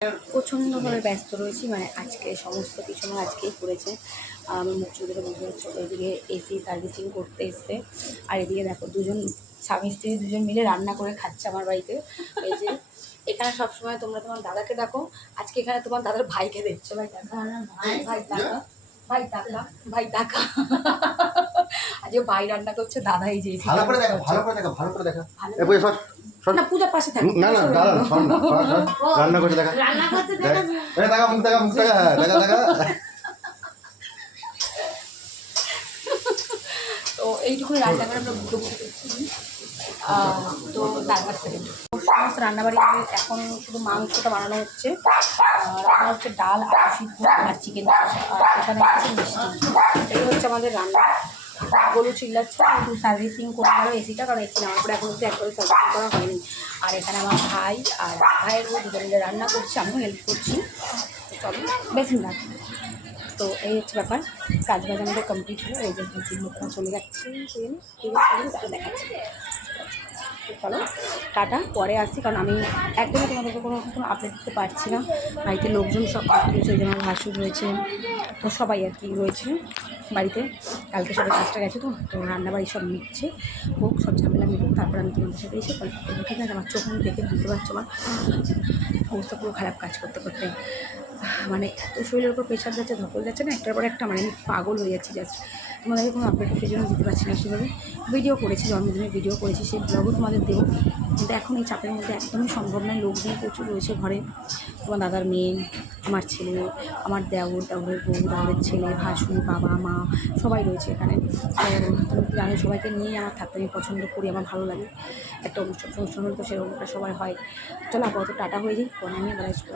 প্রচণ্ডভাবে ব্যস্ত রয়েছি, মানে আজকে সমস্ত কিছু আমার আজকেই করেছে। আমার মুখ চোখে বুঝতে পারছো, এদিকে এসি সার্ভিসিং করতে এসছে, আর এদিকে দেখো দুজন স্বামী স্ত্রী দুজন মিলে রান্না করে খাচ্ছে আমার বাড়িতে। এই যে এখানে সবসময় তোমরা তোমার দাদাকে দেখো, আজকে এখানে তোমার দাদার ভাইকে দেখছো। ভাই দেখা, ভাই দেখা, ভাই দেখা, ভাই দেখা। আজকে ভাই রান্না করছে, দাদা এই যে ভালো করে দেখো, ভালো করে দেখো, ভালো করে দেখো। না পূজার পাশে থাকে না না দাঁড়ান, রান্না করতে দেখা, রান্না করতে দেখা। দেখা মুখ দেখা, মুখ দেখা, দেখা দেখা। তো এইটুকুনি রান্না করে আমরা বুঝতে পেরেছি। তো তারপর সমস্ত রান্নাবাড়ি এখন শুধু মাংসটা বানানো হচ্ছে, রান্না হচ্ছে ডাল, আলু সিদ্ধ আর চিকেন, আর এখানে হচ্ছে মিষ্টি। এই হচ্ছে আমাদের রান্না। গরু চিল্লাচ্ছে, একটু সার্ভিসিং করে গেল এসিটা, কারণ এসি নেওয়ার পরে এখন অব্দি একবারে সার্ভিসিং করা হয়নি। আর এখানে আমার ভাই আর ভাইয়ের দুজন মিলে রান্না করছে, আমিও হেল্প করছি। চলো বেশি না। তো এই হচ্ছে ব্যাপার, কাজ বাজ আমাদের কমপ্লিট হলো। এই যে মুখটা চলে যাচ্ছে, দেখাচ্ছি। চলো টাটা, পরে আসছি, কারণ আমি একদমই তোমাদেরকে কোনো আপডেট দিতে পারছি না। বাড়িতে লোকজন সব রয়েছে, ওই যে আমার ভাসুর রয়েছে, তো সবাই আর কি রয়েছে বাড়িতে। কালকে সবাই কাজটা গেছে, তো রান্নাবাড়ি সব মিটছে, হোক সব ঝামেলা মিটুক, তারপর আমি তোমাদের সাথে এসে গল্প করবো, ঠিক আছে? আমার চোখ মুখ দেখে বুঝতে পারছো আমার অবস্থা পুরো খারাপ, কাজ করতে করতে মানে এত শরীরের উপর প্রেশার যাচ্ছে, ধকল যাচ্ছে না একটার পর একটা, মানে আমি পাগল হয়ে যাচ্ছি। জাস্ট তোমাদেরকে কোনো আপডেট সেই জন্য দিতে পারছি না। সেভাবে ভিডিও করেছি, জন্মদিনের ভিডিও করেছি, সেই ব্লগও তোমাদের দেবো, কিন্তু এখন এই চাপের মধ্যে একদমই সম্ভব নয়। লোকজন প্রচুর রয়েছে ঘরে, তোমার দাদার মেয়ে, আমার ছেলে, আমার দেওর, দেওরের বউ, দেওরের ছেলে, ভাসুর, বাবা, মা সবাই রয়েছে এখানে। তুমি জানো সবাইকে নিয়েই আমার থাকতে আমি পছন্দ করি, আমার ভালো লাগে। একটা অনুষ্ঠান হলে তো সেরকমটা সবাই হয়। চলো আপাতত টাটা হয়ে যাই, পরে আমি আবার আসবো।